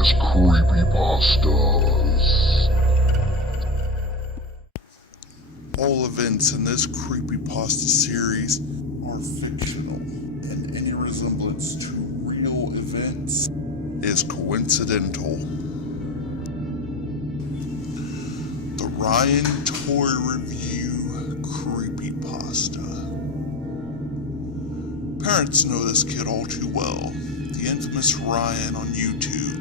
as Creepypastas. All events in this Creepypasta series are fictional, and any resemblance to real events is coincidental. The Ryan Toy Review Creepypasta. Parents know this kid all too well, the infamous Ryan on YouTube,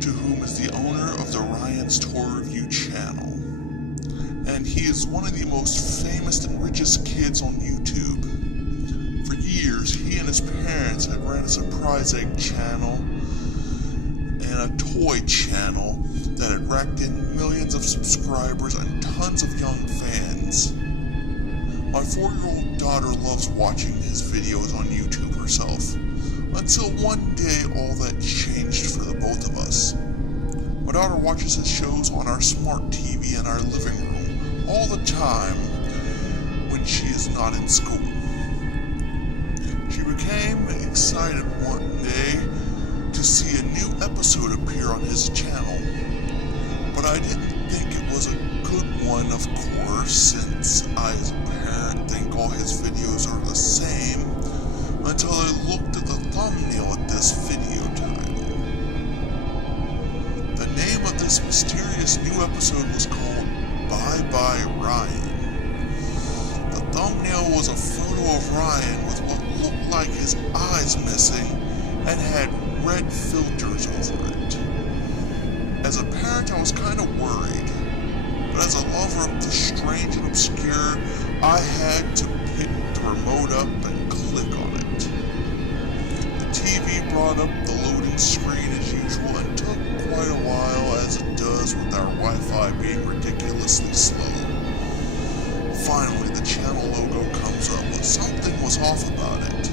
to whom is the owner of the Ryan's Toy Review channel. And he is one of the most famous and richest kids on YouTube. For years, he and his parents had ran a surprise egg channel and a toy channel that had racked in millions of subscribers and tons of young fans. My 4-year-old daughter loves watching his videos on YouTube herself, until one day all that changed for the both of us. My daughter watches his shows on our smart TV in our living room all the time when she is not in school. She became excited one day to see a new episode appear on his channel, but I didn't think it was a good one, of course, since I as a parent think all his videos are the same, until I looked at the thumbnail at this video title. The name of this mysterious new episode was called Bye Bye Ryan. The thumbnail was a photo of Ryan with what looked like his eyes missing and had red filters over it. As a parent, I was kind of worried, but as a lover of the strange and obscure, I had to pick the remote up and click on it. The TV brought up the loading screen as usual and took quite a while, as it does with our Wi-Fi being ridiculously slow. Finally, the channel logo comes up, but something was off about it.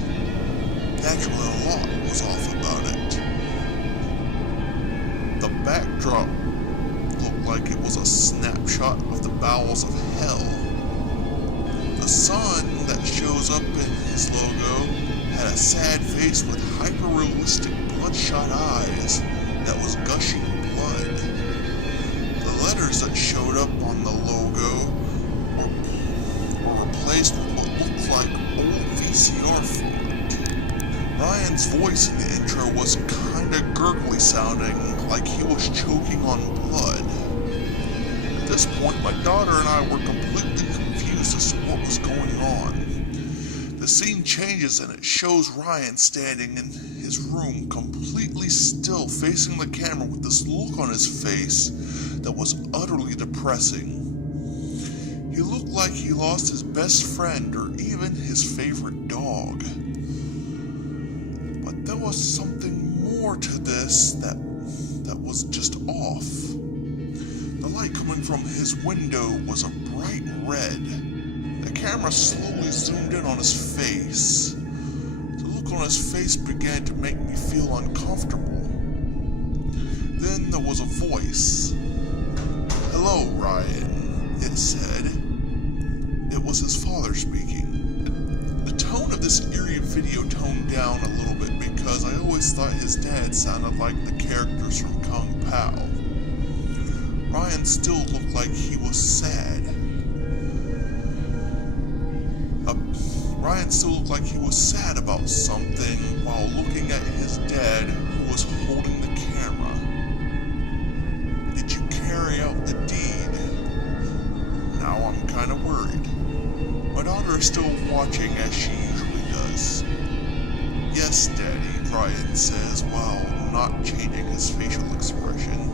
Naturally, a lot was off about it. The backdrop looked like it was a snapshot of the bowels of hell. The sun that shows up in his logo had a sad face with hyper-realistic bloodshot eyes that was gushing blood. The letters that showed up on the logo were replaced with what looked like old VCR font. Ryan's voice in the intro was kinda gurgly sounding, like he was choking on blood. At this point, my daughter and I were completely confused as to what was going on. The scene changes and it shows Ryan standing in his room completely still, facing the camera with this look on his face that was utterly depressing. He looked like he lost his best friend or even his favorite dog. But there was something more to this that was just off. The light coming from his window was a bright red. The camera slowly zoomed in on his face. The look on his face began to make me feel uncomfortable. Then there was a voice. "Hello, Ryan," it said. It was his father speaking. The tone of this eerie video toned down a little bit because I always thought his dad sounded like the characters from Kung Pao. Ryan still looked like he was sad. Ryan still looked like he was sad about something while looking at his dad, who was holding the camera. "Did you carry out the deed?" Now I'm kind of worried. My daughter is still watching as she usually does. "Yes, Daddy," Ryan says while not changing his facial expression.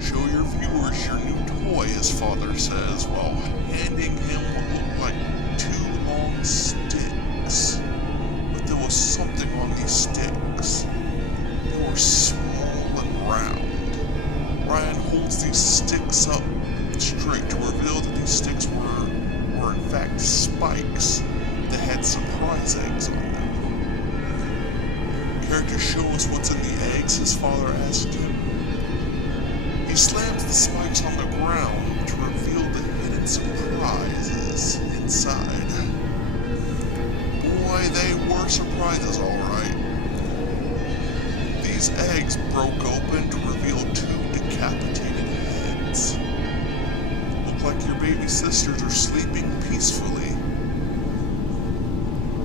"Show your viewers your new toy," his father says while handing him what looked like 2 long sticks. But there was something on these sticks. They were small and round. Ryan holds these sticks up straight to reveal that these sticks were in fact spikes that had surprise eggs on them. "Care to show us what's in the eggs?" his father asked him. He slams the spikes on the ground to reveal the hidden surprises inside. Boy, they were surprises, all right. his eggs broke open to reveal 2 decapitated heads. Look like your baby sisters are sleeping peacefully,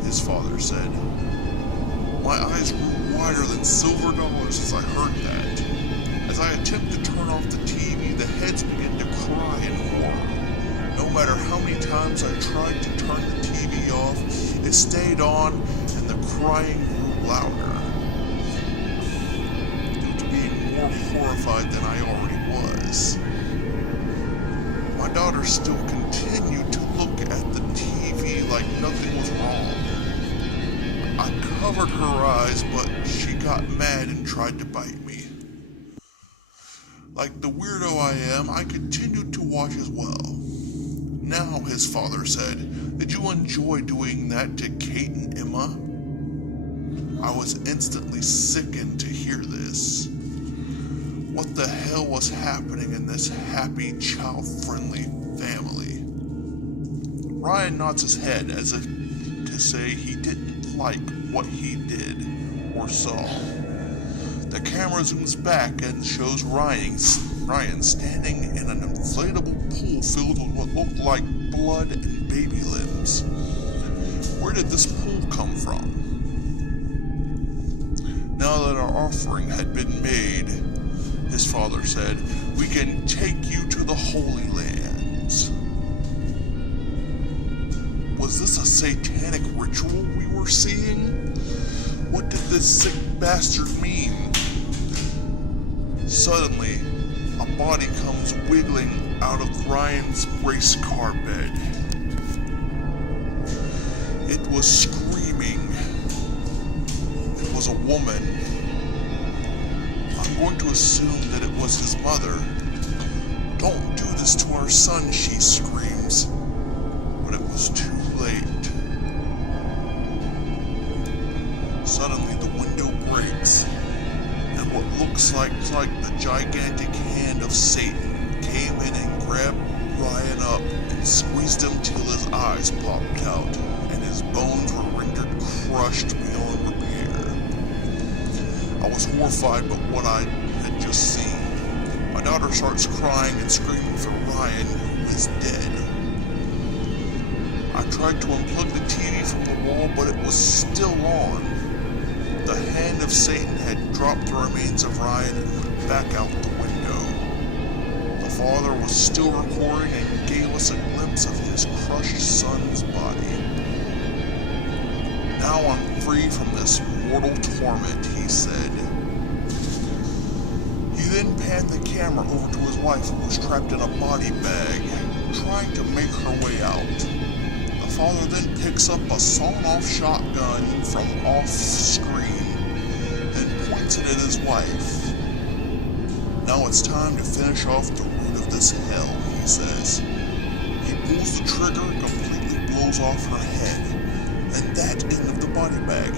his father said. My eyes grew wider than silver dollars as I heard that. As I attempted to turn off the TV, the heads began to cry in horror. No matter how many times I tried to turn the TV off, it stayed on and the crying grew louder. Due to being more horrified than I already was. My daughter still continued to look at the TV like nothing was wrong. I covered her eyes, but she got mad and tried to bite me. Like the weirdo I am, I continued to watch as well. Now, his father said, did you enjoy doing that to Kate and Emma? I was instantly sickened to hear this. What the hell was happening in this happy, child-friendly family? Ryan nods his head as if to say he didn't like what he did or saw. The camera zooms back and shows Ryan standing in an inflatable pool filled with what looked like blood and baby limbs. Where did this pool come from? Now that our offering had been made, his father said, we can take you to the Holy Lands. Was this a satanic ritual we were seeing? What did this sick bastard mean? Suddenly, a body comes wiggling out of Ryan's race car bed. It was screaming. It was a woman. I'm going to assume that it was his mother. Don't do this to our son, she screams. But it was too late. Suddenly the window breaks, and what looks like the gigantic hand of Satan came in and grabbed Ryan up and squeezed him till his eyes popped out, and his bones were rendered crushed beyond repair. I was horrified by what I had just seen. My daughter starts crying and screaming for Ryan, who is dead. I tried to unplug the TV from the wall, but it was still on. The hand of Satan had dropped the remains of Ryan and went back out the window. The father was still recording and gave us a glimpse of his crushed son's body. Now I'm free from this mortal torment, he said. He then panned the camera over to his wife, who was trapped in a body bag, trying to make her way out. The father then picks up a sawn-off shotgun from off-screen and points it at his wife. Now it's time to finish off the root of this hell, he says. He pulls the trigger and completely blows off her head, and that end of the body bag.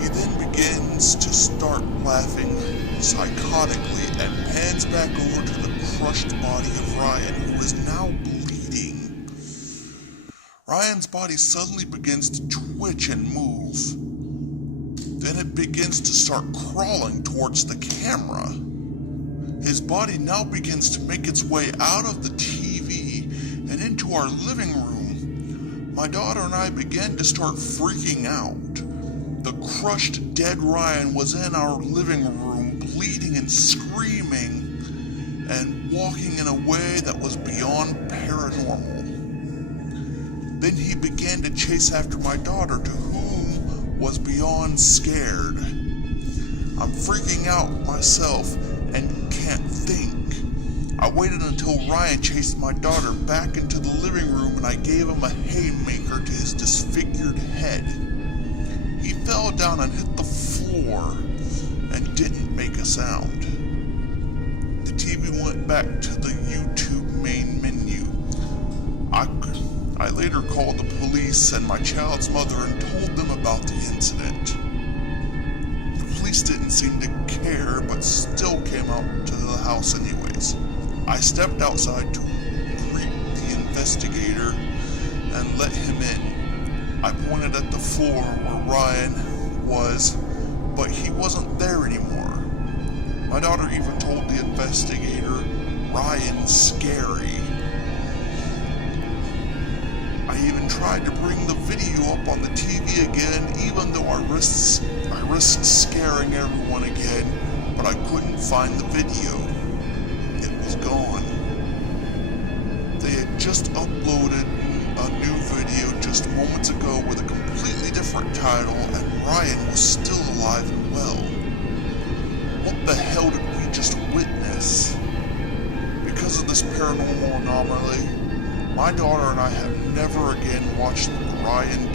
He then begins to start laughing psychotically and pans back over to the crushed body of Ryan, who is now bleeding. Ryan's body suddenly begins to twitch and move. Then it begins to start crawling towards the camera. His body now begins to make its way out of the TV and into our living room. My daughter and I began to start freaking out. The crushed dead Ryan was in our living room, bleeding and screaming and walking in a way that was beyond paranormal. Then he began to chase after my daughter, to whom was beyond scared. I'm freaking out myself and can't think. I waited until Ryan chased my daughter back into the living room, and I gave him a haymaker to his disfigured head. He fell down and hit the floor and didn't make a sound. The TV went back to the YouTube main menu. I later called the police and my child's mother and told them about the incident. The police didn't seem to care, but still came out to the house anyways. I stepped outside to greet the investigator and let him in. I pointed at the floor where Ryan was, but he wasn't there anymore. My daughter even told the investigator, "Ryan's scary." I even tried to bring the video up on the TV again, even though I risked scaring everyone again, but I couldn't find the video. It was gone. They had just uploaded a new video just moments ago with a completely different title, and Ryan was still alive and well. What the hell did we just witness? Because of this paranormal anomaly, my daughter and I have never again watched the Ryan